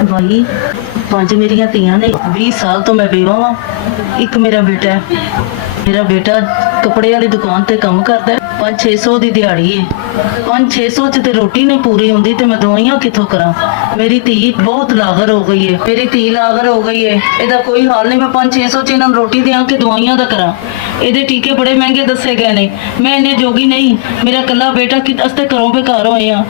भाई पांच मेरिया ਧੀਆਂ ने 20 साल तो मैं बेवा वा। एक मेरा बेटा है। मेरा बेटा कपड़े वाली दुकान ते काम करता है। 500-600 ਦੀ ਦਿਹਾੜੀ ਹੈ। 500-600 ਚ ਤੇ ਰੋਟੀ ਨਹੀਂ ਪੂਰੀ ਹੁੰਦੀ ਤੇ ਮੈਂ ਦਵਾਈਆਂ ਕਿੱਥੋਂ ਕਰਾਂ। ਮੇਰੀ ਧੀ ਬਹੁਤ ਲਾਗਰ ਹੋ ਗਈ ਹੈ। ਮੇਰੀ ਧੀ ਲਾਗਰ ਹੋ ਗਈ ਹੈ। ਇਹਦਾ ਕੋਈ ਹਾਲ ਨਹੀਂ। ਮੈਂ 500-600 ਚ ਇਹਨਾਂ ਨੂੰ ਰੋਟੀ ਦਿਆਂ ਕਿ ਦਵਾਈਆਂ ਦਾ ਕਰਾਂ। ਇਹਦੇ ਟੀਕੇ ਬੜੇ ਮਹਿੰਗੇ ਦੱਸੇ ਗਏ ਨੇ। ਮੈਂ ਇੰਨੇ ਜੋਗੀ ਨਹੀਂ। ਮੇਰਾ ਕੱਲਾ ਬੇਟਾ ਅਸਤੇ ਘਰੋਂ ਬੇਕਾਰ ਹੋਏ ਆ।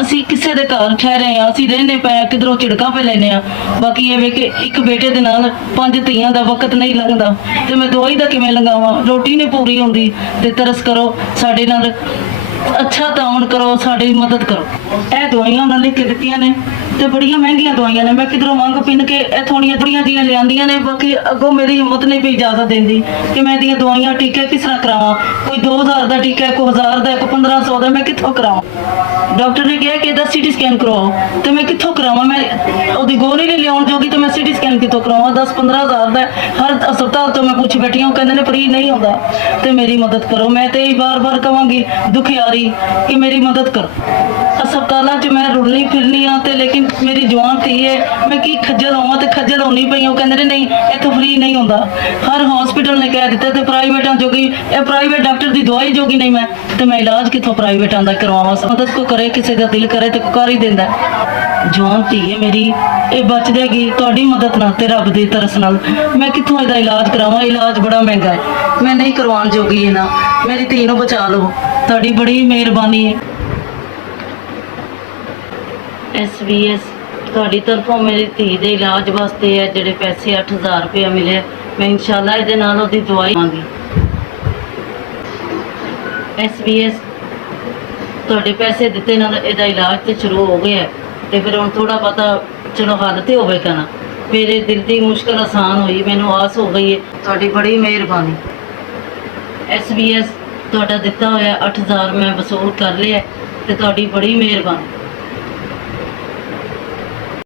ਅਸੀਂ ਕਿਸੇ ਦੇ ਘਰ ਠਹਿਰੇ ਆ। ਅਸੀਂ ਰਹਿੰਦੇ ਪਏ ਕਿਧਰੋਂ ਝਿੜਕਾਂ ਪੈ ਲੈਨੇ ਆ। ਬਾਕੀ ਇਹ ਵੇ ਕਿ ਇੱਕ ਬੇਟੇ ਦੇ ਨਾਲ 5 ਧੀਆਂ ਦਾ ਵਕਤ ਨਹੀਂ ਲੰਘਦਾ ਤੇ ਮੈਂ ਦਵਾਈ ਦਾ ਕਿਵੇਂ ਲੰਗਾਵਾਂ। ਰੋਟੀ ਨਹੀਂ ਪੂਰੀ ਹੁੰਦੀ ਤੇ ਤਰਸ ਕਰੋ ਸਾਡੇ ਨਾਲ। ਅੱਛਾ ਤਾਉਣ ਕਰੋ, ਸਾਡੀ ਮਦਦ ਕਰੋ। ਇਹ ਦਵਾਈਆਂ ਉਹਨਾਂ ਨੇ ਲਿਖ ਕੇ ਦਿੱਤੀਆਂ ਨੇ ਤੇ ਬੜੀਆਂ ਮਹਿੰਗੀਆਂ ਦਵਾਈਆਂ ਨੇ। ਮੈਂ ਕਿਧਰੋਂ ਮੰਗ ਪਿੰਨ ਕੇ ਇਹ ਥੋੜੀਆਂ ਜੀਆਂ ਲਿਆਂਦੀਆਂ ਨੇ। ਬਾਕੀ ਅੱਗੋਂ ਮੇਰੀ ਹਿੰਮਤ ਨਹੀਂ ਪਈ ਇਜਾਜ਼ਤ ਦਿੰਦੀ ਕਿ ਮੈਂ ਇਹਦੀਆਂ ਦਵਾਈਆਂ ਟੀਕੇ ਕਿਸ ਤਰ੍ਹਾਂ ਕਰਾਵਾਂ। ਕੋਈ 2000 ਦਾ ਟੀਕਾ, ਕੋਈ 1000 ਦਾ, ਕੋਈ 1500 ਦਾ, ਮੈਂ ਕਿੱਥੋਂ ਕਰਾਵਾਂ। ਡਾਕਟਰ ਨੇ ਕਿਹਾ ਕਿ ਇਹਦਾ ਸਿਟੀ ਸਕੈਨ ਕਰਵਾਓ ਤੇ ਮੈਂ ਕਿੱਥੋਂ ਕਰਾਵਾਂ। ਮੈਂ ਉਹਦੀ ਗੋਲੀ ਨਹੀਂ ਲਿਆਉਣ ਜੋਗੀ ਤੇ ਮੈਂ ਸਿਟੀ ਸਕੈਨ ਕਿੱਥੋਂ ਕਰਾਵਾਂ। 10-15 ਹਜ਼ਾਰ ਦਾ ਹਰ ਹਸਪਤਾਲ ਤੋਂ ਮੈਂ ਪੁੱਛ ਬੈਠੀ ਹਾਂ। ਉਹ ਕਹਿੰਦੇ ਨੇ ਫ੍ਰੀ ਨਹੀਂ ਹੁੰਦਾ ਤੇ ਮੇਰੀ ਮਦਦ ਕਰੋ। ਮੈਂ ਤੇ ਹੀ ਬਾਰ-ਬਾਰ ਕਵਾਂਗੀ ਦੁਖਿਆਰੀ ਕਿ ਮੇਰੀ ਮਦਦ ਕਰੋ। ਹਸਪਤਾਲਾਂ 'ਚ ਮੈਂ ਰੁਲਣੀ ਫਿਰਨੀ ਆ ਤੇ ਲੇਕਿਨ ਮੇਰੀ ਜਵਾਨ ਧੀ ਹੈ। ਮੈਂ ਕੀ ਖੱਜਲ ਹੋਵਾਂ ਤੇ ਖੱਜਲ ਹੋਣੀ ਪਈ। ਉਹ ਕਹਿੰਦੇ ਨੇ ਨਹੀਂ ਇੱਥੋਂ ਫ੍ਰੀ ਨਹੀਂ ਹੁੰਦਾ। ਹਰ ਹਸਪੀਟਲ ਨੇ ਕਹਿ ਦਿੱਤਾ ਤੇ ਪ੍ਰਾਈਵੇਟਾਂ ਜੋਗੀ ਇਹ ਪ੍ਰਾਈਵੇਟ ਡਾਕਟਰ ਦੀ ਦਵਾਈ ਜੋਗੀ ਨਹੀਂ ਮੈਂ ਤੇ ਮੈਂ ਇਲਾਜ ਕਿੱਥੋਂ ਪ੍ਰਾਈਵੇਟਾਂ ਦਾ ਕਰਵਾਵਾਂ। ਮਦਦ ਕੋ ਕਰੇ, ਕਿਸੇ ਦਾ ਦਿਲ ਕਰੇ ਤੇ ਕਰ ਹੀ ਦਿੰਦਾ। ਜਵਾਨ ਧੀ ਹੈ ਮੇਰੀ, ਇਹ ਬਚ ਜਾਏਗੀ ਤੁਹਾਡੀ ਮਦਦ ਨਾਲ ਤੇ ਰੱਬ ਦੀ ਤਰਸ ਨਾਲ। ਮੈਂ ਕਿੱਥੋਂ ਇਹਦਾ ਇਲਾਜ ਕਰਾਵਾਂ। ਇਲਾਜ ਬੜਾ ਮਹਿੰਗਾ ਹੈ। ਮੈਂ ਨਹੀਂ ਕਰਵਾਉਣ ਜੋਗੀ ਇਹਨਾਂ। ਮੇਰੀ ਧੀ ਨੂੰ ਬਚਾ ਲਓ। ਤੁਹਾਡੀ ਬੜੀ ਮਿਹਰਬਾਨੀ ਹੈ। SBS ਤੁਹਾਡੀ ਤਰਫੋਂ ਮੇਰੀ ਧੀ ਦੇ ਇਲਾਜ ਵਾਸਤੇ ਹੈ ਜਿਹੜੇ ਪੈਸੇ 8000 ਰੁਪਏ ਮਿਲੇ। ਮੈਂ ਇਨਸ਼ਾਅੱਲਾ ਇਹਦੇ ਨਾਲ ਉਹਦੀ ਦਵਾਈ ਮੰਗੀ। SBS ਤੁਹਾਡੇ ਪੈਸੇ ਦਿੱਤੇ ਨਾਲ ਇਹਦਾ ਇਲਾਜ ਤੇ ਸ਼ੁਰੂ ਹੋ ਗਿਆ ਤੇ ਫਿਰ ਹੁਣ ਥੋੜਾ ਪਤਾ ਚਲੋ ਹੱਲ ਤੇ ਹੋਵੇਗਾ ਨਾ। ਮੇਰੇ ਦਿਲ ਦੀ ਮੁਸ਼ਕਲ ਆਸਾਨ ਹੋਈ। ਮੈਨੂੰ ਆਸ ਹੋ ਗਈ ਹੈ। ਤੁਹਾਡੀ ਬੜੀ ਮਿਹਰਬਾਨੀ। SBS ਤੁਹਾਡਾ ਦਿੱਤਾ ਹੋਇਆ 8000 ਮੈਂ ਵਸੂਲ ਕਰ ਲਿਆ ਤੇ ਤੁਹਾਡੀ ਬੜੀ ਮਿਹਰਬਾਨੀ।